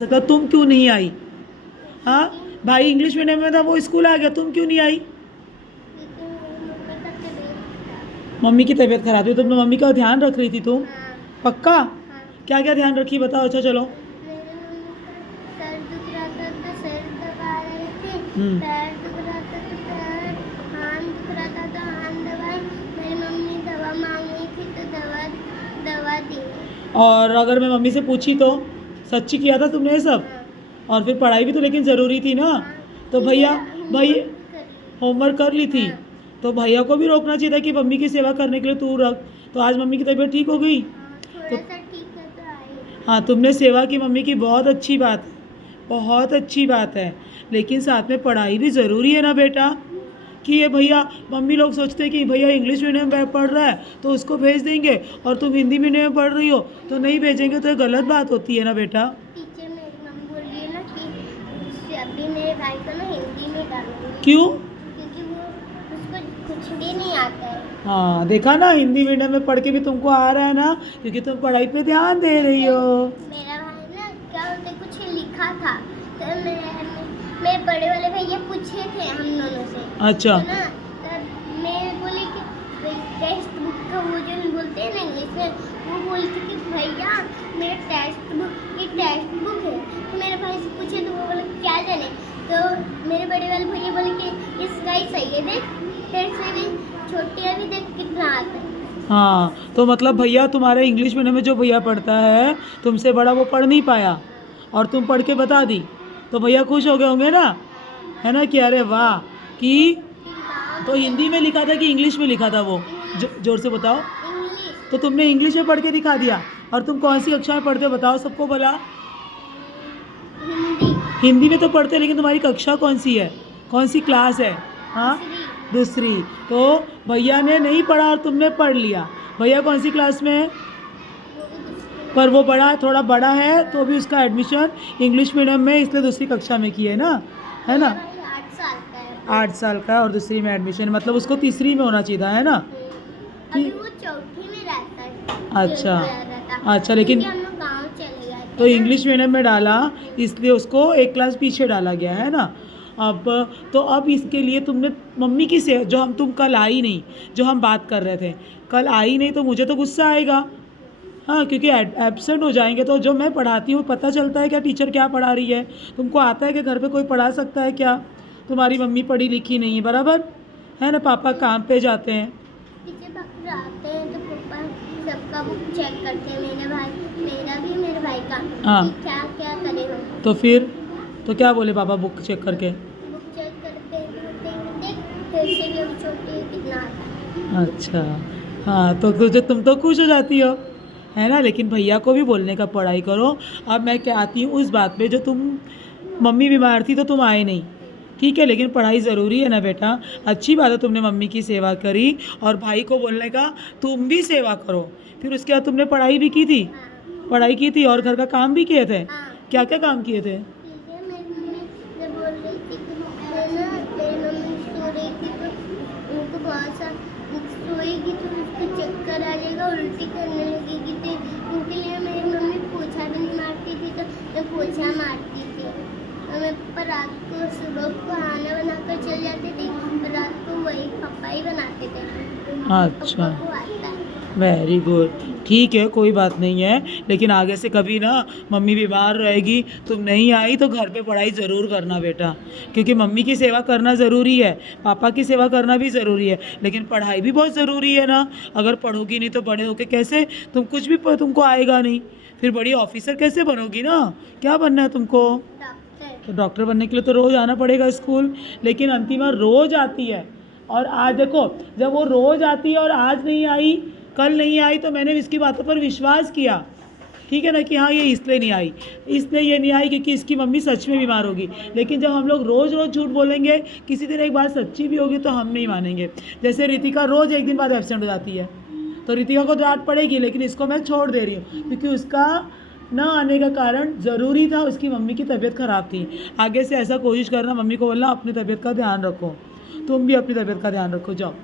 तो तुम क्यों नहीं आई? हाँ, भाई इंग्लिश मीडियम में था, वो स्कूल आ गया, तुम क्यों नहीं आई? मम्मी की तबीयत खराब थी, तुमने मम्मी का ध्यान रख रही थी तुम? हाँ। पक्का? हाँ। क्या क्या ध्यान रखी बताओ। अच्छा चलो। मेरे मम्मी का सर दुख रहा था तो सर दबा रहे थे। हम्म। पैर दुख रहा था तो पैर, हाथ दुख रहा था तो हाथ दबाए। मेरी मम्मी दवा मांग रही थी तो दवा दी। और अगर मैं मम्मी से पूछी तो सच्ची किया था तुमने ये सब? हाँ। और फिर पढ़ाई भी तो लेकिन ज़रूरी थी ना। हाँ, तो ठीक भैया, है, भाई होमवर्क भी कर ली। होमवर्क कर ली थी? हाँ। तो भैया को भी रोकना चाहिए था कि मम्मी की सेवा करने के लिए तू रख। तो आज मम्मी की तबीयत ठीक हो गई। हाँ, तो थोड़ा सा ठीक है तो आई। हाँ, तुमने सेवा की मम्मी की, बहुत अच्छी बात है, बहुत अच्छी बात है। लेकिन साथ में पढ़ाई भी ज़रूरी है ना बेटा। कि ये भैया, मम्मी लोग सोचते हैं कि भैया इंग्लिश मीडियम में पढ़ रहा है तो उसको भेज देंगे, और तुम हिंदी मीडियम में पढ़ रही हो तो नहीं भेजेंगे, तो ये गलत बात होती है ना बेटा। टीचर मेरी मम्मी बोल रही है ना कि अभी मेरे भाई को ना हिंदी में डालूंगी। क्यों? क्योंकि वो उसको कुछ भी नहीं आता है। हाँ, देखा ना, हिंदी मीडियम में पढ़ के भी तुमको आ रहा है ना, क्योंकि तुम पढ़ाई पे ध्यान दे रही हो। मेरा भाई ना क्या होता है, कुछ लिखा था तो मेरे बड़े वाले भैया पूछे थे हम दोनों से। अच्छा। तो ना तब मैं बोली कि टेक्स्ट बुक का वो जो बोलते हैं ना इंग्लिश में, वो बोलती कि भैया मेरा टेक्स्ट बुक, ये टेक्स्ट बुक है। तो मेरे भाई से पूछे तो वो बोले क्या जाने। तो मेरे बड़े वाले भैया बोले कि इसका ही सही है, देख तेरे से भी छोटी है, भी देख कितना आता है। हाँ, तो मतलब भैया तुम्हारे इंग्लिश मीडियम में जो भैया पढ़ता है तुमसे बड़ा, वो पढ़ नहीं पाया और तुम पढ़ के बता दी, तो भैया खुश हो गए होंगे ना, है ना? कि अरे वाह। कि तो हिंदी में लिखा था कि इंग्लिश में लिखा था वो? जोर से बताओ। इंग्लिश। तो तुमने इंग्लिश में पढ़ के दिखा दिया। और तुम कौन सी कक्षा में पढ़ते हो बताओ सबको भला? हिंदी। हिंदी में तो पढ़ते, लेकिन तुम्हारी कक्षा कौन सी है, कौन सी क्लास है? हाँ, दूसरी। तो भैया ने नहीं पढ़ा और तुमने पढ़ लिया। भैया कौन सी क्लास में है? पर वो बड़ा, थोड़ा बड़ा है, तो भी उसका एडमिशन इंग्लिश मीडियम में इसलिए दूसरी कक्षा में की है ना, है ना? 8 साल का है। 8 साल का है और दूसरी में एडमिशन, मतलब उसको तीसरी में होना चाहिए था, है ना? अभी वो चौथी में रहता है। अच्छा। रहता। अच्छा, लेकिन क्योंकि हम लोग गाँव चले गए थे तो ना। इंग्लिश मीडियम में डाला, इसलिए उसको एक क्लास पीछे डाला गया है ना। अब तो अब इसके लिए तुमने मम्मी की से, जो हम, तुम कल आई नहीं, जो हम बात कर रहे थे, कल आई नहीं तो मुझे तो गुस्सा आएगा। हाँ, क्योंकि एब्सेंट हो जाएंगे तो जो मैं पढ़ाती हूँ पता चलता है क्या टीचर क्या पढ़ा रही है। तुमको आता है कि घर पे कोई पढ़ा सकता है क्या? तुम्हारी मम्मी पढ़ी लिखी नहीं है, बराबर है ना? पापा काम पे जाते हैं। पीछे पापा आते हैं तो पापा सबका बुक चेक करते हैं, मेरा भाई, मेरा भी मेरे भाई का। हाँ। कि क्या क्या करे हम। तो फिर तो क्या बोले पापा बुक चेक करके? बुक चेक करते हैं तो बोलते हैं, देख तेरे से भी हम छोटे हैं, कितना आता है। अच्छा। हाँ, तो तुझे, तुम तो खुश हो जाती हो, है ना? लेकिन भैया को भी बोलने का, पढ़ाई करो। अब मैं क्या आती हूँ उस बात पे, जो तुम, मम्मी बीमार थी तो तुम आए नहीं, ठीक है, लेकिन पढ़ाई ज़रूरी है ना बेटा। अच्छी बात है, तुमने मम्मी की सेवा करी, और भाई को बोलने का तुम भी सेवा करो। फिर उसके बाद तुमने पढ़ाई भी की थी, हाँ। पढ़ाई की थी और घर का काम भी किए थे। हाँ। क्या क्या काम किए थे? ठीक है, मेरी मम्मी जब बोल रही थी कि मैं ना, तेरी मम्मी सो रही थी तो उनको बहुत सा सोएगी तो उसको चक्कर आ जाएगा, उल्टी करने लगेगी थी, उनके लिए मेरी मम्मी पोछा भी नहीं मारती थी तो मैं पोछा मारती थी। और मैं पर रात को, सुबह को खाना बनाकर चल जाती थी और रात को वही पापा ही बनाते थे। अच्छा, पापा को आता है। Very good. ठीक है, कोई बात नहीं है, लेकिन आगे से कभी ना, मम्मी बीमार रहेगी, तुम नहीं आई तो घर पे पढ़ाई ज़रूर करना बेटा, क्योंकि मम्मी की सेवा करना ज़रूरी है, पापा की सेवा करना भी ज़रूरी है, लेकिन पढ़ाई भी बहुत ज़रूरी है ना। अगर पढ़ोगी नहीं तो बड़े होके कैसे, तुम कुछ भी तुमको आएगा नहीं, फिर बड़ी ऑफिसर कैसे बनोगी ना? क्या बनना है तुमको? डॉक्टर। तो डॉक्टर बनने के लिए तो रोज़ आना पड़ेगा स्कूल, लेकिन अंतिमा रोज़ आती है। और आज देखो, जब वो रोज़ आती है और आज नहीं आई, कल नहीं आई, तो मैंने इसकी बातों पर विश्वास किया, ठीक है ना, कि हाँ ये इसलिए नहीं आई, इसलिए ये नहीं आई क्योंकि इसकी मम्मी सच में बीमार होगी। लेकिन जब हम लोग रोज़ रोज़ झूठ बोलेंगे, किसी दिन एक बात सच्ची भी होगी तो हम नहीं मानेंगे। जैसे रितिका रोज़ एक दिन बाद एब्सेंट हो जाती है, तो रितिका को डांट पड़ेगी, लेकिन इसको मैं छोड़ दे रही हूँ क्योंकि उसका ना आने का कारण ज़रूरी था, उसकी मम्मी की तबीयत ख़राब थी। आगे से ऐसा कोशिश करना, मम्मी को बोलना अपनी तबीयत का ध्यान रखो, तुम भी अपनी तबीयत का ध्यान रखो, जाओ।